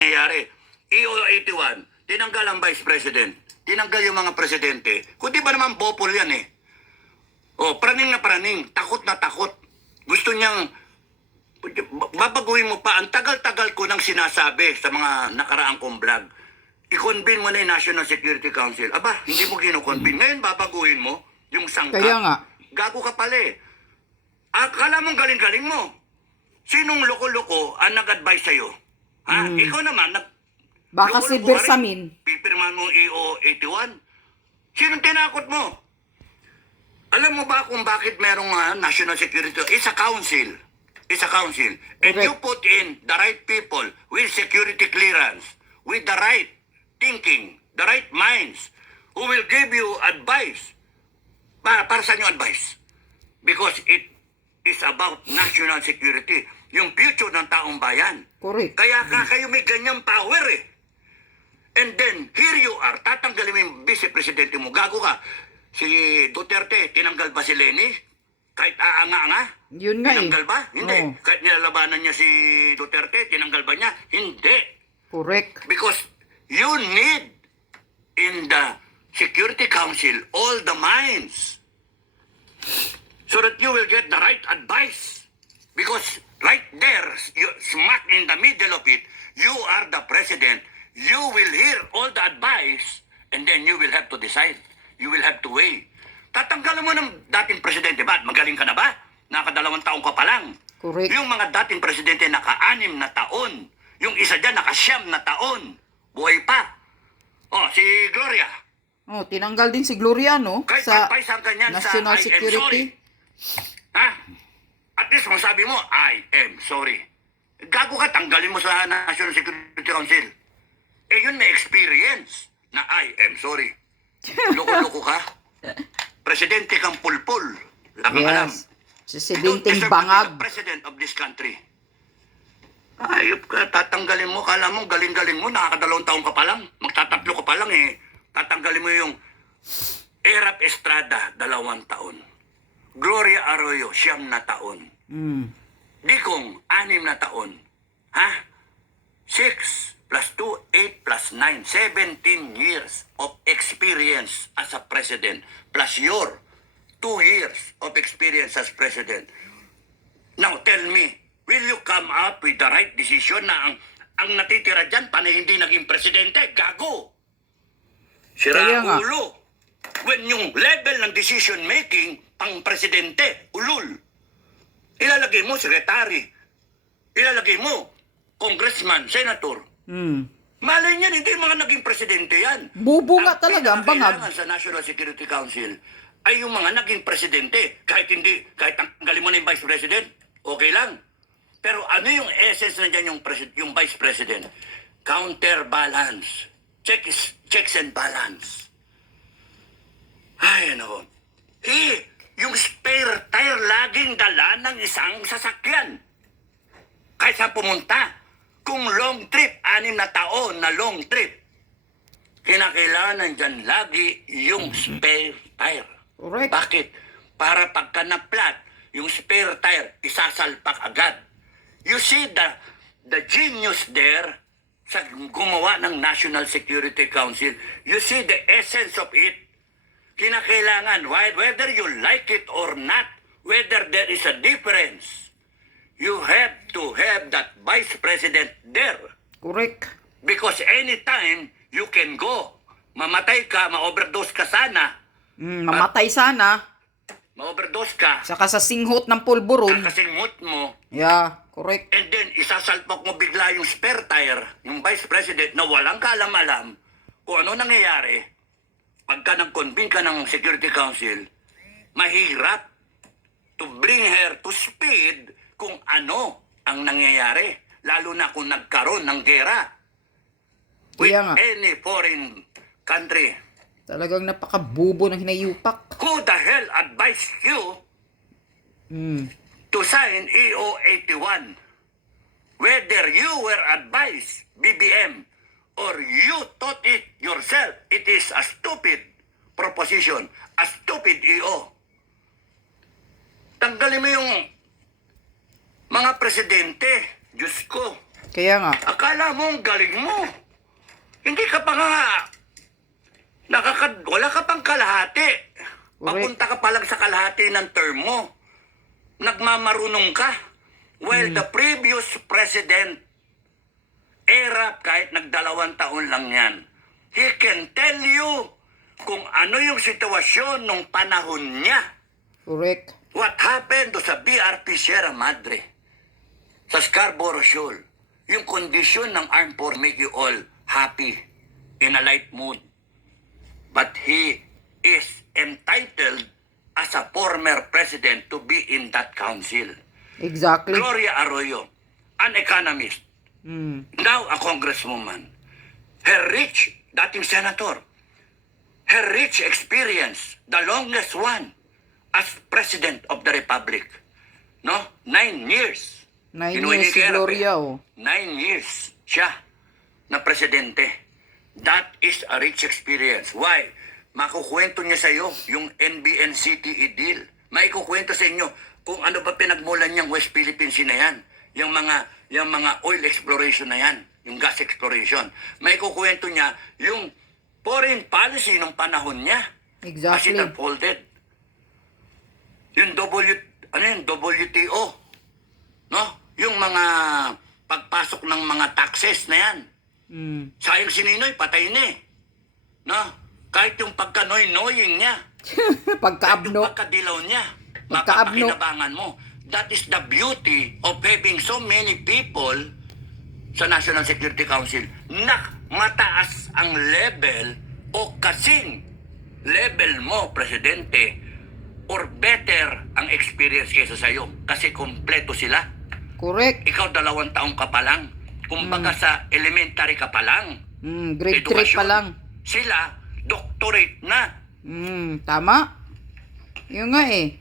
nangyayari. EO81, tinanggal ang Vice President. Tinanggal yung mga presidente. Kundi ba naman bopol yan eh. O, praning na praning. Takot na takot. Gusto niyang babaguhin mo pa. Ang tagal-tagal ko nang sinasabi sa mga nakaraang kong vlog. I-convene mo na yung National Security Council. Aba, hindi mo kino-convene. Ngayon babaguhin mo yung sangka. Kaya nga. Gago ka pala eh. Akala mong galing-galing mo. Sinong loko-loko ang nag-advise sa'yo? Ha? Ikaw naman, Baka si loko-loko ka rin. Bersamin. Pipirmahan mong EO81. Sinong tinakot mo? Alam mo ba kung bakit merong national security? It's a council. It's a council. And Correct. you put in the right people with security clearance, with the right thinking, the right minds, who will give you advice. Para saan yung advice? Because it is about national security. Yung future ng taong bayan. Correct. Kaya kayo may ganyang power eh. And then, here you are, tatanggalin mo yung vice-presidente mo. Gago ka. Si Duterte, tinanggal ba si Leni? Kahit aanga-anga? Yun nga Tinanggal eh. ba? Hindi. Oo. Kahit nilalabanan niya si Duterte, tinanggal ba niya? Hindi. Correct. Because you need in the Security Council all the minds so that you will get the right advice. Because right there, you, smack in the middle of it, you are the president. You will hear all the advice and then you will have to decide. You will have to weigh. Tatanggalan mo ng dating presidente ba? Magaling ka na ba? Nakadalawang taong ka pa lang. Correct. Yung mga dating presidente naka-6 na taon. Yung isa dyan naka-9 na taon. Buhay pa. Oh, si Gloria. Oh, tinanggal din si Gloria, no? Kahit Sa advice ang kanyan National sa I am Security. sorry. Ha? At least masabi mo, I am sorry. Gago ka, tanggalin mo sa National Security Council. Eh yun may experience na I am sorry. Loko-loko ka. Presidente kang pulpul. Lakang alam. Yes. Si You don't deserve to Silinting be Bangag. the president of this country. Ayop ka, tatanggalin mo. Kala mo, galing-galing mo. Nakakadalawang taon ka pa lang. Magtatatlo ka pa lang eh. Tatanggalin mo yung Erap Estrada, 2 taon. Gloria Arroyo, 9 na taon. Dikong, 6 na taon. Ha? 6 plus 2, 8 plus 9, 17 years of experience as a president. Plus your 2 years of experience as president. Now, tell me, will you come out with the right decision na ang natitira dyan, panay hindi naging presidente? Gago! Sira Kaya nga. ulo. When yung level ng decision making, pang presidente, ulul. Ilalagay mo secretary. Ilalagay mo congressman, senator. Malay niyan, hindi mga naging presidente yan. Bubo nga talaga ang Bangag. Pinakailangan sa National Security Council ay yung mga naging presidente. Kahit tanggalin mo na yung vice president, okay lang. Pero ano yung essence na dyan yung vice president? Counterbalance. Checks and balance. Ay, ano. Yung spare tire laging dala ng isang sasakyan. Kahit saan pumunta. Kung long trip, 6 na taon na long trip, kinakailangan dyan lagi yung spare tire. Correct. Bakit? Para pagka na-flat, yung spare tire, isasalpak agad. You see the genius there sa gumawa ng National Security Council. You see the essence of it. Kinakailangan, whether you like it or not, whether there is a difference, you have to have that vice president there. Correct. Because anytime you can go. Mamatay ka, ma-overdose ka sana. Mamatay sana. Ma-overdose ka. Saka sa singhot ng pulburon. Kasingot mo. Yeah, correct. And then, isasalpak mo bigla yung spare tire, yung vice president na walang kaalam-alam kung ano nangyayari. Pagka nag-convene ka ng Security Council, mahirap to bring her to speed kung ano ang nangyayari. Lalo na kung nagkaroon ng gera with Kaya nga. any foreign country. Talagang napakabubo ng hinayupak. Who the hell advised you to sign EO81? Whether you were advised, BBM, or you thought it yourself, it is a stupid proposition, a stupid EO. Tanggalin mo yung mga presidente. Diyos ko, Kaya nga. Akala mo ang galing mo. Hindi ka pa nga, wala ka pang kalahati. Correct. Papunta ka pa lang sa kalahati ng term mo. Nagmamarunong ka. Well, the previous president, Erap, kahit nagdalawang taon lang yan, he can tell you kung ano yung sitwasyon nung panahon niya. Correct. What happened do sa BRP Sierra Madre, sa Scarborough Shoal, yung kondisyon ng armed force make you all happy, in a light mood. But he is entitled as a former president to be in that council. Exactly. Gloria Arroyo, an economist, now a congresswoman, her rich, dating senator, her rich experience, the longest one, as President of the Republic. No? 9 years. 9 Kinuha years ni si Kerap, Gloria, eh. oh. 9 years siya na presidente. That is a rich experience. Why? Makukwento niya sa iyo yung NBN-CTE deal. Maikukwento sa inyo kung ano ba pinagmulan niyang West Philippine Sea na yan. Yung mga oil exploration na yan. Yung gas exploration. Maikukwento niya yung foreign policy nung panahon niya. As Exactly. it unfolded. Yung WTO. No? Yung mga pagpasok ng mga taxes na yan. Sayang si Ninoy, patay na eh. No? Kahit yung pagka-noy-noying niya. Kahit yung Pagkaabno. pagkadilaw niya. Pagkaabno. Mapapakinabangan mo. That is the beauty of having so many people sa National Security Council na mataas ang level o kasing level mo, Presidente, or better ang experience kaysa sa'yo. Kasi kompleto sila. Correct. Ikaw 2 taong ka pa lang. Kumbaga sa elementary ka pa lang. Grade 3 pa lang. Sila, doctorate na. Tama. Yun nga eh.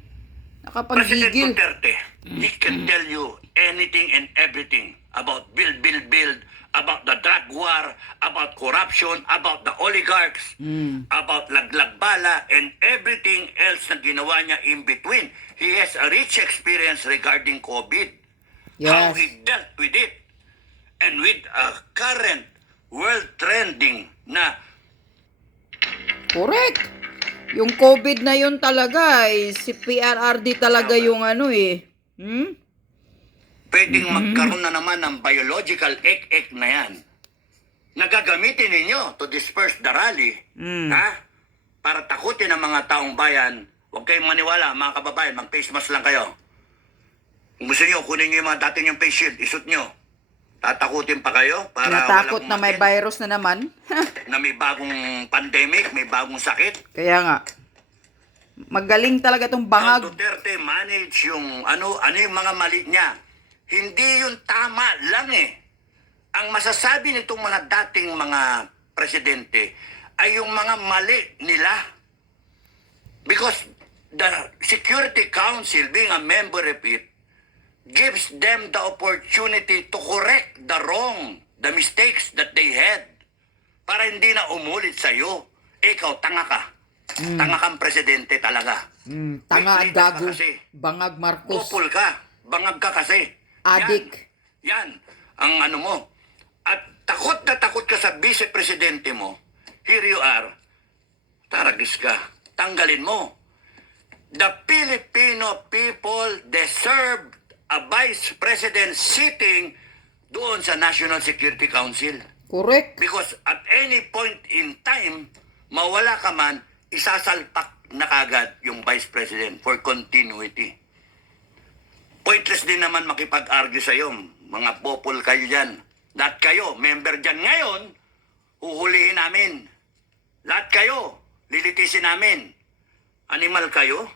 President Nakapagigil. Duterte, he can tell you anything and everything about build, about the drug war, about corruption, about the oligarchs, about laglag bala, and everything else na ginawa niya in between. He has a rich experience regarding COVID. How Yes. he dealt with it. And with a current world trending na Correct. Yung COVID na yun talaga eh. Si PRRD talaga yung ano eh. pwedeng magkaroon na naman ng biological ek-ek na yan na gagamitin ninyo to disperse the rally, ha? Para takutin ang mga taong bayan. Huwag kayong maniwala, mga kababayan, mag-face mask lang kayo. Kung gusto nyo, kunin nyo yung mga dati nyong face shield, isut nyo. Tatakutin pa kayo para Natakot walang na may umakin, virus na naman. na may bagong pandemic, may bagong sakit. Kaya nga. Magaling talaga tong Ang bangag. Duterte manage yung ano yung mga mali niya. Hindi yung tama lang eh. Ang masasabi nitong mga dating mga presidente ay yung mga mali nila. Because the Security Council, being a member of it, gives them the opportunity to correct the wrong, the mistakes that they had. Para hindi na umulit sa'yo. Ikaw, tanga ka. Tanga kang presidente talaga. Tanga Weak at leader ka gago. kasi. Bangag Marcos. Kupol ka. Bangag ka kasi. Adik. Yan. Ang ano mo. At takot na takot ka sa vice-presidente mo. Here you are. Taragis ka. Tanggalin mo. The Filipino people deserve a vice president sitting doon sa National Security Council. Correct. Because at any point in time, mawala ka man, isasalpak na kagad yung vice president for continuity. Pointless din naman makipag-argue sa iyo. Mga popol kayo dyan. Lahat kayo, member dyan ngayon, huhulihin namin. Lahat kayo, lilitisin namin. Animal kayo?